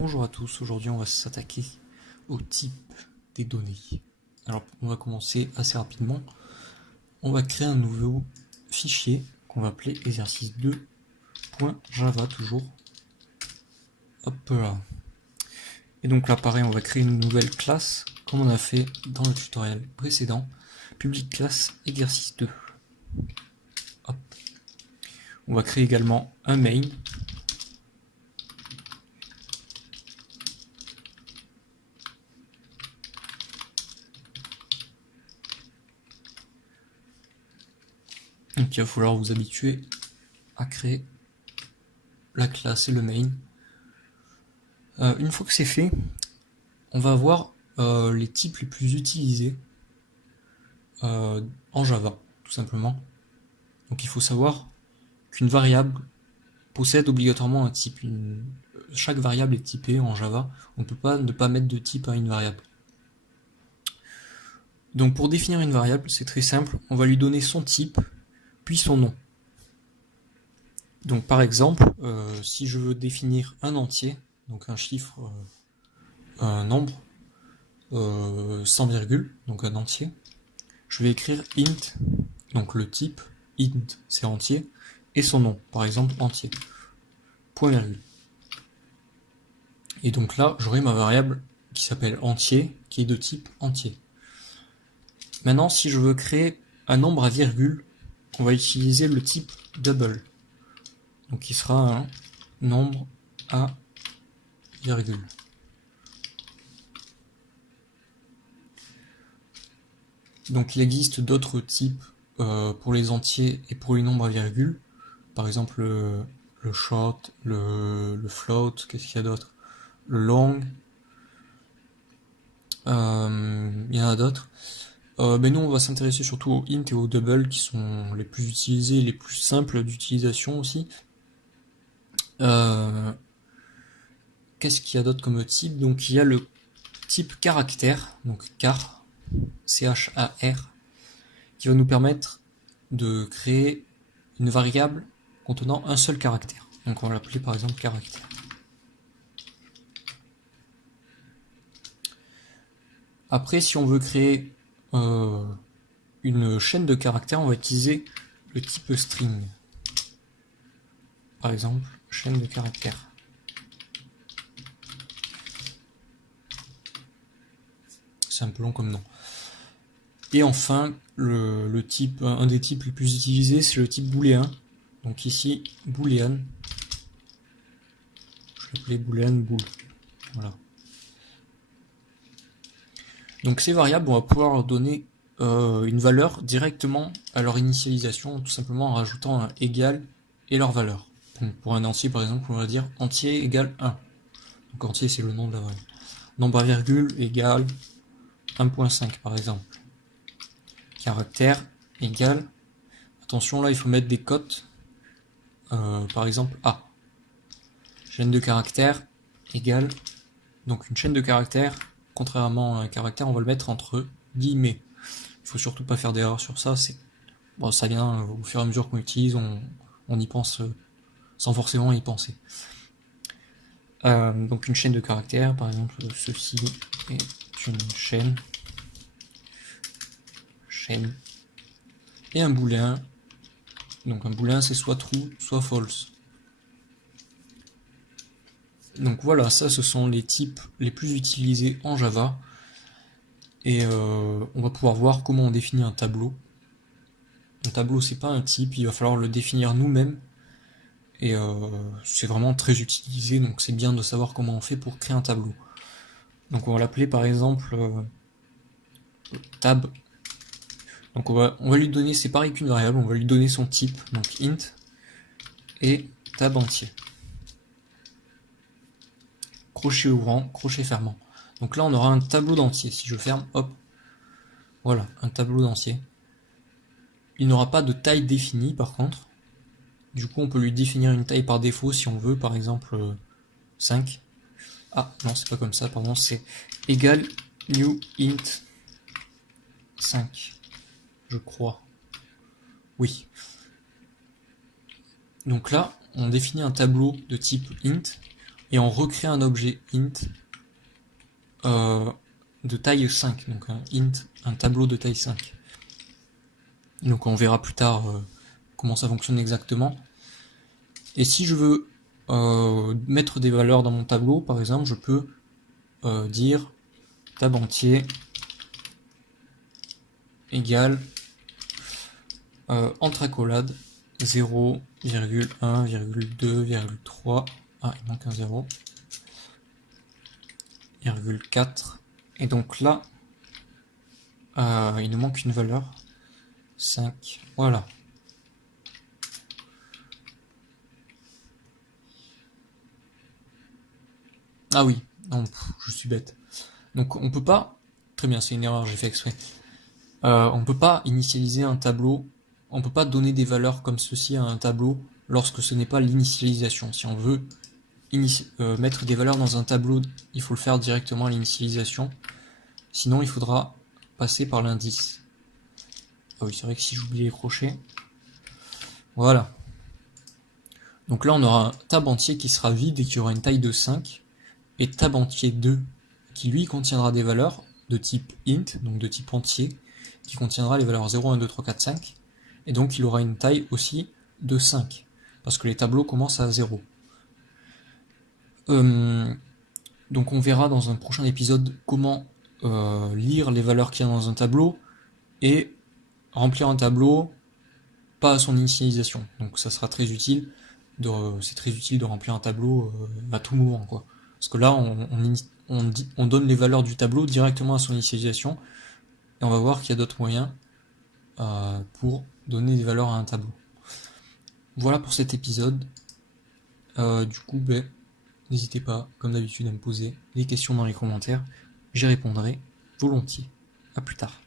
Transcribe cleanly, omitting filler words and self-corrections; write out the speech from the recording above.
Bonjour à tous, aujourd'hui on va s'attaquer au type des données. Alors on va commencer assez rapidement. On va créer un nouveau fichier qu'on va appeler exercice 2.java toujours. Hop là. Et donc là pareil, on va créer une nouvelle classe comme on a fait dans le tutoriel précédent. Public classe exercice 2. Hop. On va créer également un main. Donc il va falloir vous habituer à créer la classe et le main. Une fois que c'est fait, on va voir les types les plus utilisés en Java, tout simplement. Donc il faut savoir qu'une variable possède obligatoirement un type. Chaque variable est typée en Java. On ne peut pas ne pas mettre de type à une variable. Donc pour définir une variable, c'est très simple. On va lui donner son type, puis son nom. Donc par exemple, si je veux définir un entier, donc un chiffre, un nombre, sans virgule, donc un entier, je vais écrire int, donc le type, int c'est entier, et son nom, par exemple entier, point virgule. Et donc là, j'aurai ma variable qui s'appelle entier, qui est de type entier. Maintenant, si je veux créer un nombre à virgule, on va utiliser le type double. Donc qui sera un nombre à virgule. Donc il existe d'autres types pour les entiers et pour les nombres à virgule. Par exemple le short, le float, qu'est-ce qu'il y a d'autre? Le long. Il y en a d'autres. Mais nous on va s'intéresser surtout au int et au double qui sont les plus utilisés, les plus simples d'utilisation aussi. Qu'est-ce qu'il y a d'autre comme type? Donc il y a le type caractère, donc char, C-H-A-R, qui va nous permettre de créer une variable contenant un seul caractère. Donc on va l'appeler par exemple caractère. Après, si on veut créer une chaîne de caractères, on va utiliser le type string. Par exemple, chaîne de caractères. C'est un peu long comme nom. Et enfin, un des types les plus utilisés, c'est le type booléen. Donc ici, boolean. Je vais l'appeler boolean bool. Voilà. Donc ces variables, on va pouvoir leur donner une valeur directement à leur initialisation, tout simplement en rajoutant un égal et leur valeur. Donc pour un entier, par exemple, on va dire entier égale 1. Donc entier, c'est le nom de la variable. Nombre à virgule égale 1.5, par exemple. Caractère égale, attention là, il faut mettre des cotes, par exemple A. Chaîne de caractères égale, donc une chaîne de caractères, contrairement à un caractère, on va le mettre entre guillemets. Il faut surtout pas faire d'erreur sur ça, bon, ça vient au fur et à mesure qu'on utilise, on y pense sans forcément y penser. Donc une chaîne de caractères, par exemple, ceci est une chaîne, et un booléen. Donc un booléen c'est soit true, soit false. Donc voilà, ça ce sont les types les plus utilisés en Java. Et on va pouvoir voir comment on définit un tableau. Un tableau c'est pas un type, il va falloir le définir nous-mêmes. Et c'est vraiment très utilisé, donc c'est bien de savoir comment on fait pour créer un tableau. Donc on va l'appeler par exemple tab. Donc on va lui donner, c'est pareil qu'une variable, on va lui donner son type, donc int, et tab entier. Crochet ouvrant, crochet fermant. Donc là on aura un tableau d'entier. Si je ferme, hop, voilà, un tableau d'entier. Il n'aura pas de taille définie par contre. Du coup on peut lui définir une taille par défaut si on veut, par exemple 5. Ah non, c'est pas comme ça, pardon, c'est égal new int 5. Je crois. Oui. Donc là, on définit un tableau de type int. et on recrée un objet int de taille 5, donc un tableau de taille 5. Donc on verra plus tard comment ça fonctionne exactement. Et si je veux mettre des valeurs dans mon tableau, par exemple, je peux dire tab entier égale entre accolades 0, 1, 2, 3, ah il manque un 0, 4, et donc là il nous manque une valeur 5, voilà. Ah oui, non, je suis bête. Donc on peut pas, très bien, c'est une erreur, j'ai fait exprès. On peut pas initialiser un tableau, on peut pas donner des valeurs comme ceci à un tableau lorsque ce n'est pas l'initialisation. Si on veut mettre des valeurs dans un tableau, il faut le faire directement à l'initialisation. Sinon, il faudra passer par l'indice. Ah oui, c'est vrai que si j'oublie les crochets. Voilà. Donc là, on aura un tab entier qui sera vide et qui aura une taille de 5. Et tab entier 2 qui lui contiendra des valeurs de type int, donc de type entier, qui contiendra les valeurs 0, 1, 2, 3, 4, 5. Et donc il aura une taille aussi de 5. Parce que les tableaux commencent à 0. Donc on verra dans un prochain épisode comment lire les valeurs qu'il y a dans un tableau et remplir un tableau pas à son initialisation. Donc ça sera très utile. C'est très utile de remplir un tableau à tout moment, quoi. Parce que là on donne les valeurs du tableau directement à son initialisation et on va voir qu'il y a d'autres moyens pour donner des valeurs à un tableau. Voilà pour cet épisode. Du coup, n'hésitez pas, comme d'habitude, à me poser des questions dans les commentaires. J'y répondrai volontiers. À plus tard.